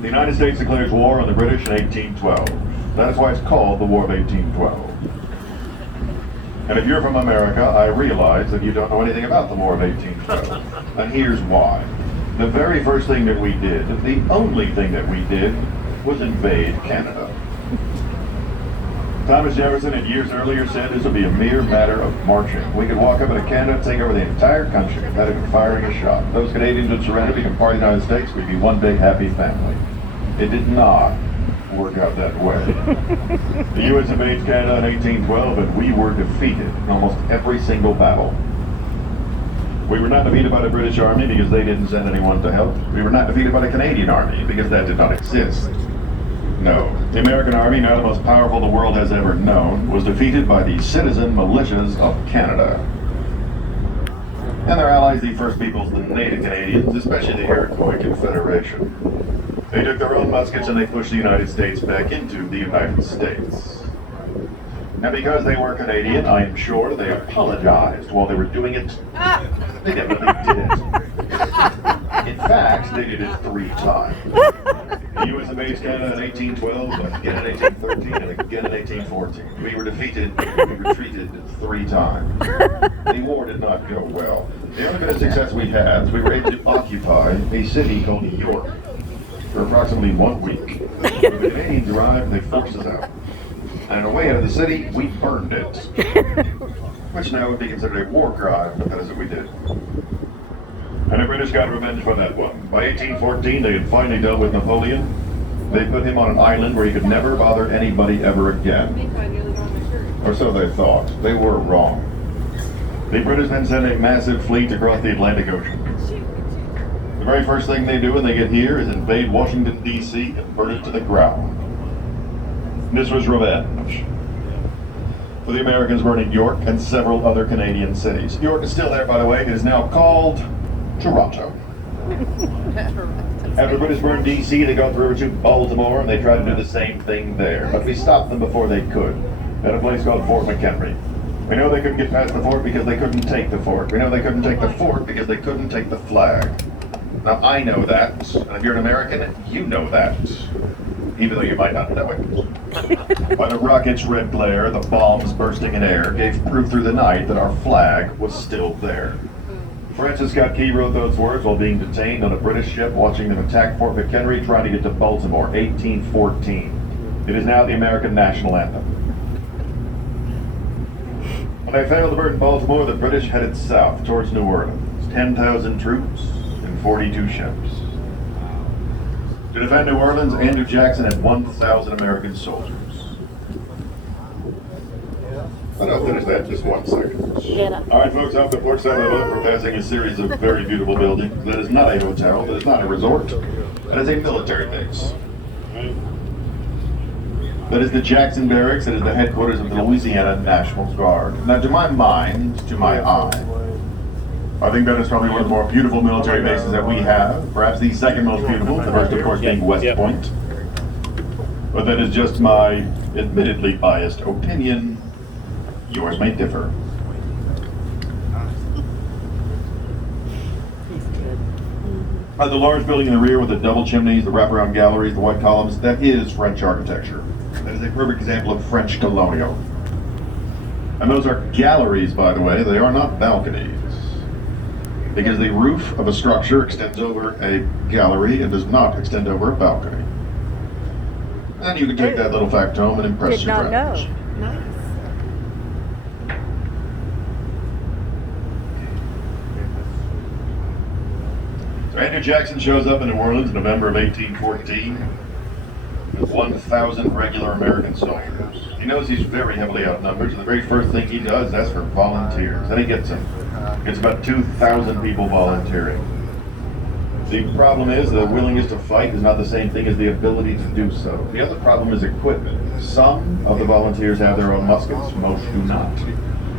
The United States declares war on the British in 1812. That is why it's called the War of 1812. And if you're from America, I realize that you don't know anything about the War of 1812. And here's why. The very first thing that we did, the only thing that we did, was invade Canada. Thomas Jefferson had years earlier said this would be a mere matter of marching. We could walk up into Canada and take over the entire country without even firing a shot. Those Canadians would surrender, become part of the United States, we'd be one big happy family. It did not work out that way. The U.S. invades Canada in 1812 and we were defeated in almost every single battle. We were not defeated by the British Army because they didn't send anyone to help. We were not defeated by the Canadian Army because that did not exist. No. The American Army, now the most powerful the world has ever known, was defeated by the citizen militias of Canada. And their allies, the First Peoples, the Native Canadians, especially the Iroquois Confederation. They took their own muskets and they pushed the United States back into the United States. And because they were Canadian, I am sure they apologized while they were doing it. They definitely did it. In fact, they did it 3 times. The U.S. invades Canada in 1812, again in 1813, and again in 1814. We were defeated, we retreated 3 times. The war did not go well. The only bit of success we had is we were able to occupy a city called New York for approximately 1 week. When the Canadians arrived, they forced us out. And on the way out of the city, we burned it. Which now would be considered a war crime, but that is what we did. And the British got revenge for that one. By 1814, they had finally dealt with Napoleon. They put him on an island where he could never bother anybody ever again. Or so they thought. They were wrong. The British then sent a massive fleet across the Atlantic Ocean. The very first thing they do when they get here is invade Washington, D.C. and burn it to the ground. This was revenge for the Americans burning York and several other Canadian cities. York is still there, by the way. It is now called Toronto. After the British burned D.C., they got through to Baltimore and they tried to do the same thing there. But we stopped them before they could at a place called Fort McHenry. We know they couldn't get past the fort because they couldn't take the fort. We know they couldn't take the fort because they couldn't take the flag. Now, I know that, and if you're an American, you know that. Even though you might not know it. By the rocket's red glare, the bombs bursting in air gave proof through the night that our flag was still there. Francis Scott Key wrote those words while being detained on a British ship watching them attack Fort McHenry trying to get to Baltimore, 1814. It is now the American national anthem. When they failed to burn Baltimore, the British headed south towards New Orleans. 10,000 troops and 42 ships. To defend New Orleans, Andrew Jackson had 1,000 American soldiers. But I'll finish that in just 1 second. All right, folks, off the porch side of the boat, we're passing a series of very beautiful buildings. That is not a hotel, that is not a resort, that is a military base. That is the Jackson Barracks, that is the headquarters of the Louisiana National Guard. Now, to my mind, to my eye, I think that is probably one of the more beautiful military bases that we have. Perhaps the second most beautiful, the first, of course, being West Point. But that is just my admittedly biased opinion. Yours may differ. The large building in the rear with the double chimneys, the wraparound galleries, the white columns, that is French architecture. That is a perfect example of French colonial. And those are galleries, by the way, they are not balconies. Because the roof of a structure extends over a gallery and does not extend over a balcony. And you can take that little fact home and impress your friends. Did not know. Nice. So Andrew Jackson shows up in New Orleans in November of 1814 with 1,000 regular American soldiers. He knows he's very heavily outnumbered, so the very first thing he does is ask for volunteers. Then he gets them. It's about 2,000 people volunteering. The problem is the willingness to fight is not the same thing as the ability to do so. The other problem is equipment. Some of the volunteers have their own muskets, most do not.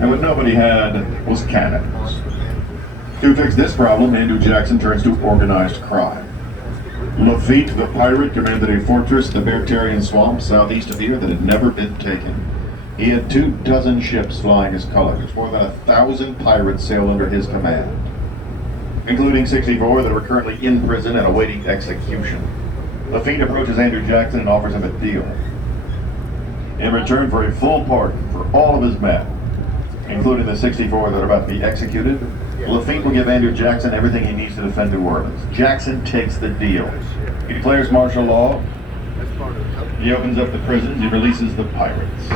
And what nobody had was cannons. To fix this problem, Andrew Jackson turns to organized crime. Lafitte, the pirate, commanded a fortress in the Bertarian Swamp southeast of here that had never been taken. He had 24 ships flying his colors. More than 1,000 pirates sailed under his command, including 64 that are currently in prison and awaiting execution. Lafitte approaches Andrew Jackson and offers him a deal. In return for a full pardon for all of his men, including the 64 that are about to be executed, Lafitte will give Andrew Jackson everything he needs to defend New Orleans. Jackson takes the deal. He declares martial law. He opens up the prisons. He releases the pirates.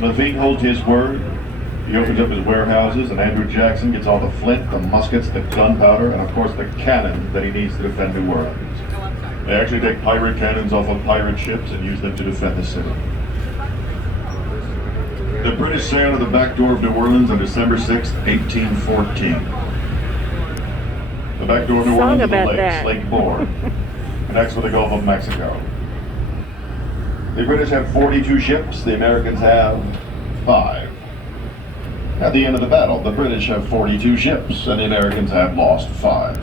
Lafitte holds his word. He opens up his warehouses, and Andrew Jackson gets all the flint, the muskets, the gunpowder, and of course the cannon that he needs to defend New Orleans. They actually take pirate cannons off of pirate ships and use them to defend the city. The British sailed to the back door of New Orleans on December 6, 1814. The back door of New Orleans is the lakes, Lake Bourne, connects with the Gulf of Mexico. The British have 42 ships, the Americans have 5. At the end of the battle, the British have 42 ships, and the Americans have lost 5.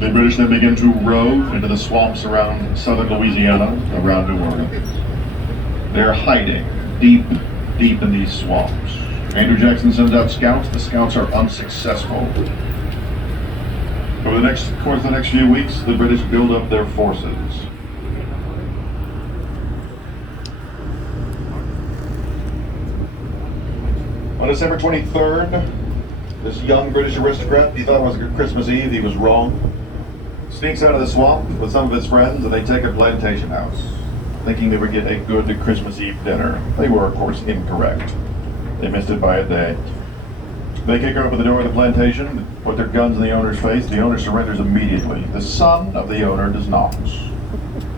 The British then begin to row into the swamps around southern Louisiana, around New Orleans. They're hiding deep in these swamps. Andrew Jackson sends out scouts. The scouts are unsuccessful. Over the course of the next few weeks, the British build up their forces. On December 23rd, this young British aristocrat, he thought it was Christmas Eve, he was wrong. Sneaks out of the swamp with some of his friends, and they take a plantation house, thinking they would get a good Christmas Eve dinner. They were, of course, incorrect. They missed it by a day. They kick open the door of the plantation, put their guns in the owner's face. The owner surrenders immediately. The son of the owner does not.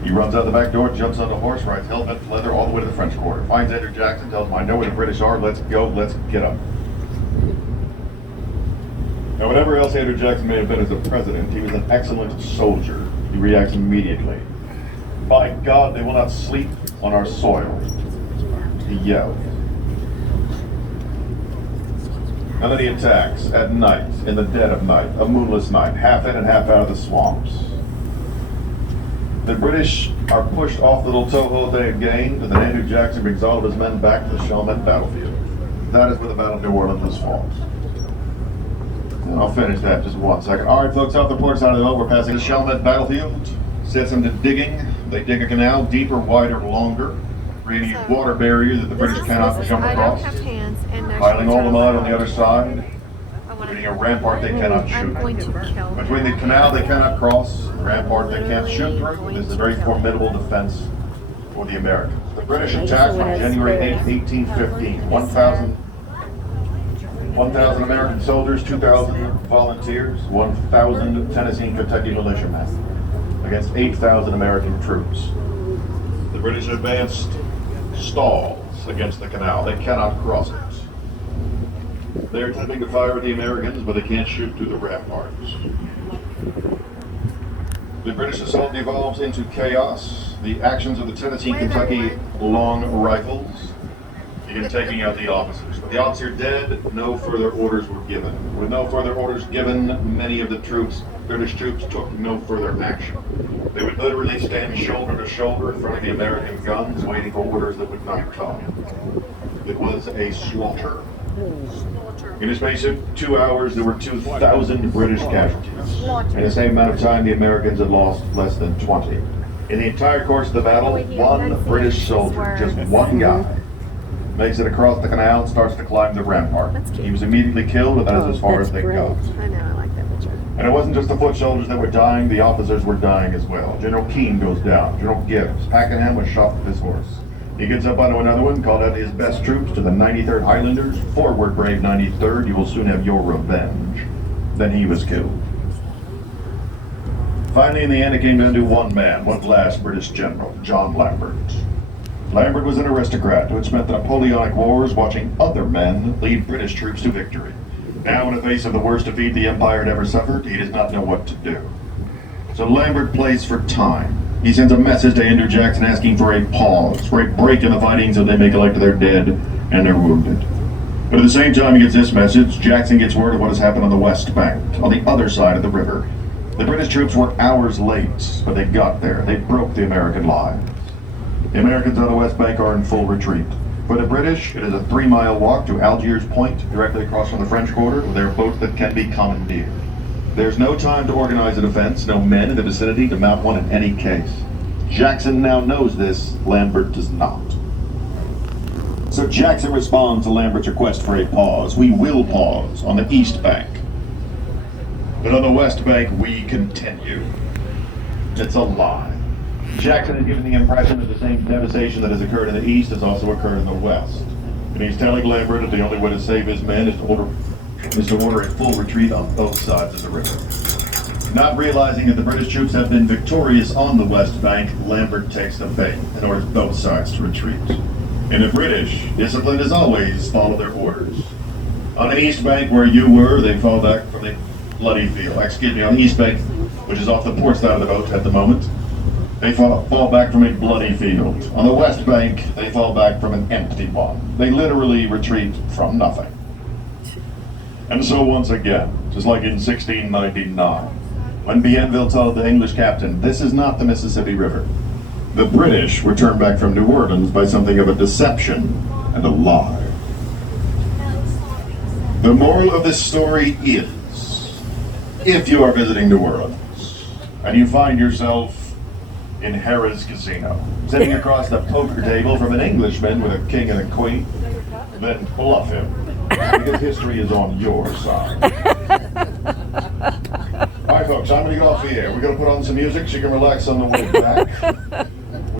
He runs out the back door, jumps on the horse, rides helmet, leather, all the way to the French Quarter. Finds Andrew Jackson, tells him, I know where the British are, let's go, let's get them. Now, whatever else Andrew Jackson may have been as a president, he was an excellent soldier. He reacts immediately. By God, they will not sleep on our soil, he yelled. And then he attacks at night, in the dead of night, a moonless night, half in and half out of the swamps. The British are pushed off the little toehold they had gained, and then Andrew Jackson brings all of his men back to the Chalmette battlefield. That is where the Battle of New Orleans was fought. And I'll finish that just 1 second. All right, folks, off the port side of the boat, we're passing the Chalmette battlefield. Sets them to digging. They dig a canal, deeper, wider, longer, creating a water barrier that the British cannot jump across. Piling all the mud on the other side, creating a rampart they cannot shoot. Between the canal they cannot cross, the rampart they can't shoot through, this is a very formidable defense for the Americans. The British attacked on January 8, 1815. 1,000 American soldiers, 2,000 volunteers, 1,000 Tennessee and Kentucky militiamen against 8,000 American troops. The British advanced stalls against the canal. They cannot cross it. They're attempting to fire at the Americans, but they can't shoot through the ramparts. The British assault devolves into chaos. The actions of the Tennessee and Kentucky long rifles begin taking out the officers. With the officer dead, no further orders were given. With no further orders given, many of the British troops took no further action. They would literally stand shoulder to shoulder in front of the American guns, waiting for orders that would not come. It was a slaughter. In the space of 2 hours, there were 2,000 British casualties. In the same amount of time, the Americans had lost less than 20. In the entire course of the battle, one British soldier, just one guy, makes it across the canal and starts to climb the rampart. He was immediately killed, and that is as far as they go. I know, I like that picture. And it wasn't just the foot soldiers that were dying, the officers were dying as well. General Keane goes down. General Gibbs. Pakenham was shot with his horse. He gets up onto another one, called out his best troops to the 93rd Highlanders. Forward, brave 93rd, you will soon have your revenge. Then he was killed. Finally, in the end, it came down to one man, one last British general, John Lambert. Lambert was an aristocrat who had spent the Napoleonic Wars watching other men lead British troops to victory. Now, in the face of the worst defeat the Empire had ever suffered, he does not know what to do. So Lambert plays for time. He sends a message to Andrew Jackson asking for a pause, for a break in the fighting so they may collect their dead and their wounded. But at the same time he gets this message, Jackson gets word of what has happened on the West Bank, on the other side of the river. The British troops were hours late, but they got there. They broke the American lines. The Americans on the West Bank are in full retreat. For the British, it is a 3-mile walk to Algiers Point, directly across from the French Quarter, with their boat that can be commandeered. There's no time to organize a defense, no men in the vicinity to mount one in any case. Jackson now knows this, Lambert does not. So Jackson responds to Lambert's request for a pause. We will pause on the east bank. But on the west bank, we continue. It's a lie. Jackson is giving the impression that the same devastation that has occurred in the east has also occurred in the west. And he's telling Lambert that the only way to save his men is to order a full retreat on both sides of the river. Not realizing that the British troops have been victorious on the west bank, Lambert takes the bait and orders both sides to retreat. And the British, disciplined as always, follow their orders. On the east bank where you were, they fall back from the bloody field. On the east bank, which is off the port side of the boat at the moment, they fall back from a bloody field. On the west bank, they fall back from an empty one. They literally retreat from nothing. And so once again, just like in 1699, when Bienville told the English captain, "This is not the Mississippi River," the British were turned back from New Orleans by something of a deception and a lie. The moral of this story is, if you are visiting New Orleans and you find yourself in Harrah's Casino, sitting across the poker table from an Englishman with a king and a queen, then bluff him, because history is on your side. All right, folks, I'm going to get off the air. We're going to put on some music so you can relax on the way back.